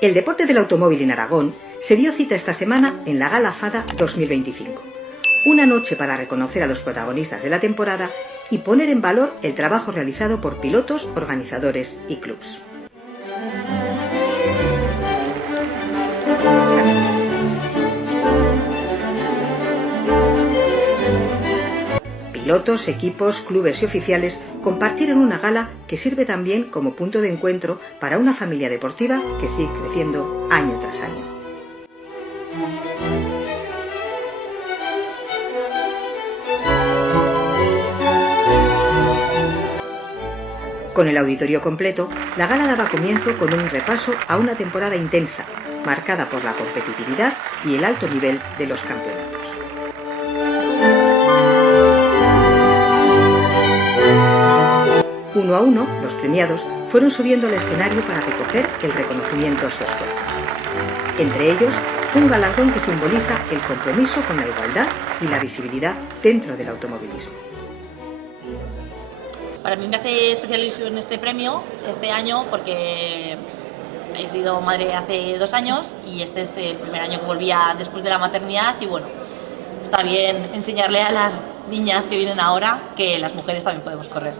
El deporte del automóvil en Aragón se dio cita esta semana en la Gala Fada 2025. Una noche para reconocer a los protagonistas de la temporada y poner en valor el trabajo realizado por pilotos, organizadores y clubs. Pilotos, equipos, clubes y oficiales compartieron una gala que sirve también como punto de encuentro para una familia deportiva que sigue creciendo año tras año. Con el auditorio completo, la gala daba comienzo con un repaso a una temporada intensa, marcada por la competitividad y el alto nivel de los campeonatos. Uno a uno, los premiados fueron subiendo al escenario para recoger el reconocimiento a su esfuerzo. Entre ellos, un galardón que simboliza el compromiso con la igualdad y la visibilidad dentro del automovilismo. Para mí me hace especial ilusión este premio este año porque he sido madre hace 2 años y este es el primer año que volvía después de la maternidad y bueno, está bien enseñarle a las niñas que vienen ahora que las mujeres también podemos correr.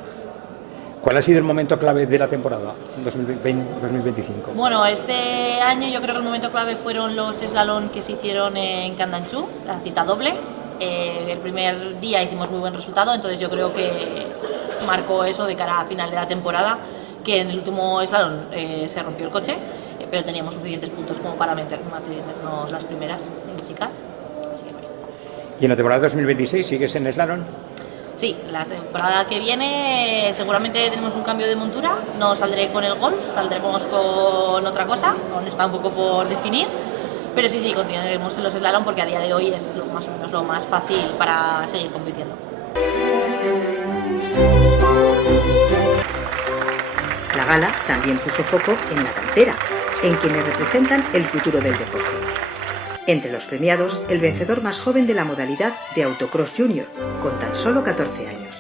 ¿Cuál ha sido el momento clave de la temporada 2025? Bueno, este año yo creo que el momento clave fueron los slalom que se hicieron en Candanchú, la cita doble. El primer día hicimos muy buen resultado, entonces yo creo que marcó eso de cara a final de la temporada, que en el último slalom se rompió el coche, pero teníamos suficientes puntos como para mantenernos las primeras chicas. Así que bueno. ¿Y en la temporada 2026 sigues en slalom? Sí, la temporada que viene seguramente tenemos un cambio de montura, no saldré con el golf, saldremos con otra cosa, aún está un poco por definir, pero sí, continuaremos en los slalom porque a día de hoy es más o menos lo más fácil para seguir compitiendo. La gala también puso foco en la cantera, en quienes representan el futuro del deporte. Entre los premiados, el vencedor más joven de la modalidad de Autocross Junior, con tan solo 14 años.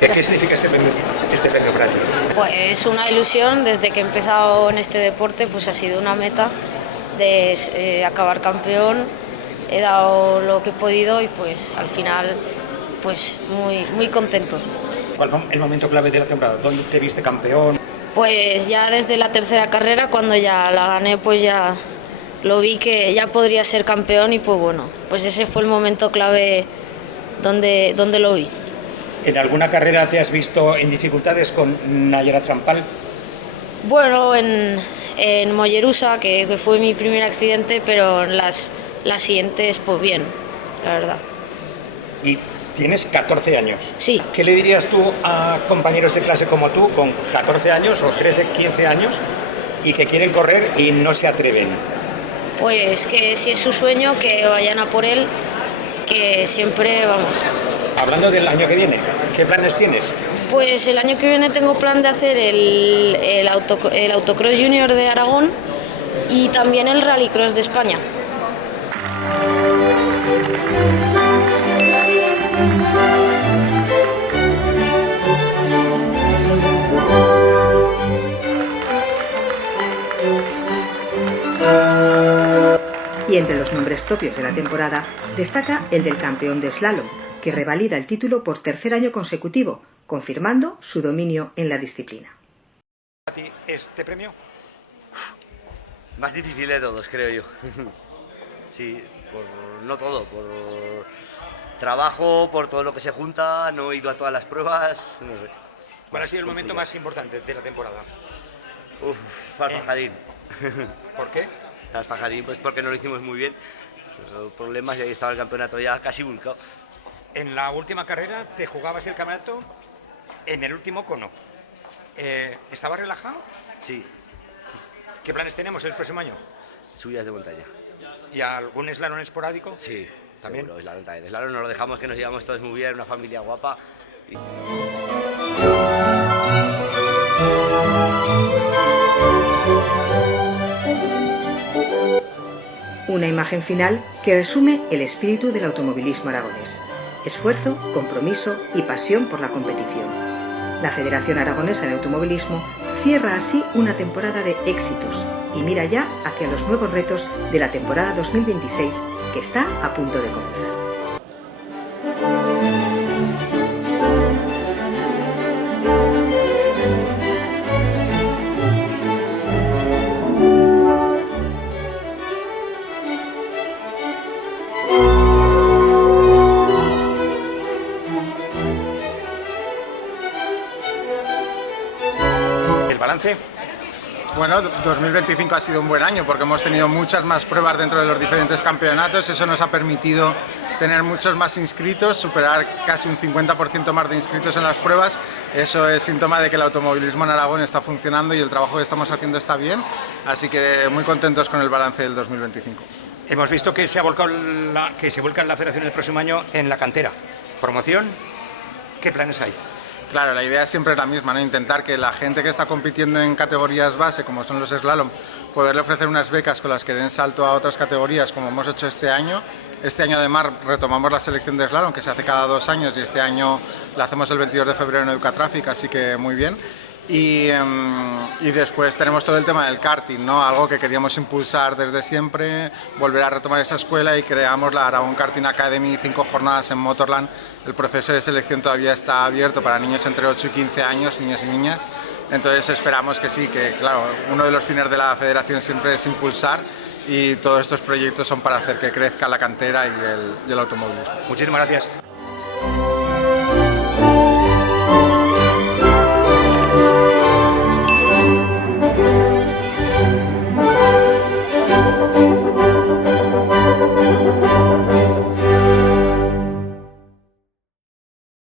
¿Qué significa este premio para ti? Pues una ilusión, desde que he empezado en este deporte, pues ha sido una meta de acabar campeón. He dado lo que he podido y pues al final pues muy contento. ¿Cuál fue el momento clave de la temporada? ¿Dónde te viste campeón? Pues ya desde la tercera carrera, cuando ya la gané, pues ya lo vi que ya podría ser campeón y pues bueno, pues ese fue el momento clave donde lo vi. ¿En alguna carrera te has visto en dificultades con Nayara Trampal? Bueno, en Mollerusa, que fue mi primer accidente, pero en las siguientes pues bien, la verdad. Y tienes 14 años. Sí. ¿Qué le dirías tú a compañeros de clase como tú, con 14 años o 13, 15 años, y que quieren correr y no se atreven? Pues que si es su sueño, que vayan a por él, que siempre vamos. Hablando del año que viene, ¿qué planes tienes? Pues el año que viene tengo plan de hacer el Autocross Junior de Aragón y también el Rallycross de España. Y entre los nombres propios de la temporada destaca el del campeón de slalom, que revalida el título por tercer año consecutivo, confirmando su dominio en la disciplina. ¿Para ti este premio? Más difícil de todos, creo yo. Sí, no todo, por trabajo, por todo lo que se junta, no he ido a todas las pruebas, no sé. ¿Cuál ha sido el momento más importante de la temporada? Alfajarín. ¿Por qué? Alfajarín, pues porque no lo hicimos muy bien. Problemas y ahí estaba el campeonato ya casi volcado. En la última carrera te jugabas el campeonato en el último cono. ¿Estabas relajado? Sí. ¿Qué planes tenemos el próximo año? Subidas de montaña. ¿Y algún slalom esporádico? Sí, también. Seguro, slalom también. Slalom nos lo dejamos, que nos llevamos todos muy bien, una familia guapa. Una imagen final que resume el espíritu del automovilismo aragonés: esfuerzo, compromiso y pasión por la competición. La Federación Aragonesa de Automovilismo cierra así una temporada de éxitos y mira ya hacia los nuevos retos de la temporada 2026 que está a punto de comenzar. ¿El balance? Bueno, 2025 ha sido un buen año porque hemos tenido muchas más pruebas dentro de los diferentes campeonatos. Eso nos ha permitido tener muchos más inscritos, superar casi un 50% más de inscritos en las pruebas. Eso es síntoma de que el automovilismo en Aragón está funcionando y el trabajo que estamos haciendo está bien. Así que muy contentos con el balance del 2025. Hemos visto que se vuelca la federación el próximo año en la cantera. ¿Promoción? ¿Qué planes hay? Claro, la idea es siempre la misma, ¿no? Intentar que la gente que está compitiendo en categorías base, como son los slalom, poderle ofrecer unas becas con las que den salto a otras categorías, como hemos hecho este año. Este año además retomamos la selección de slalom, que se hace cada 2 años, y este año la hacemos el 22 de febrero en Educatraffic, así que muy bien. Y después tenemos todo el tema del karting, ¿no? Algo que queríamos impulsar desde siempre, volver a retomar esa escuela, y creamos la Aragón Karting Academy, 5 jornadas en Motorland. El proceso de selección todavía está abierto para niños entre 8 y 15 años, niños y niñas. Entonces esperamos que sí, que claro, uno de los fines de la federación siempre es impulsar, y todos estos proyectos son para hacer que crezca la cantera y el automovilismo. Muchísimas gracias.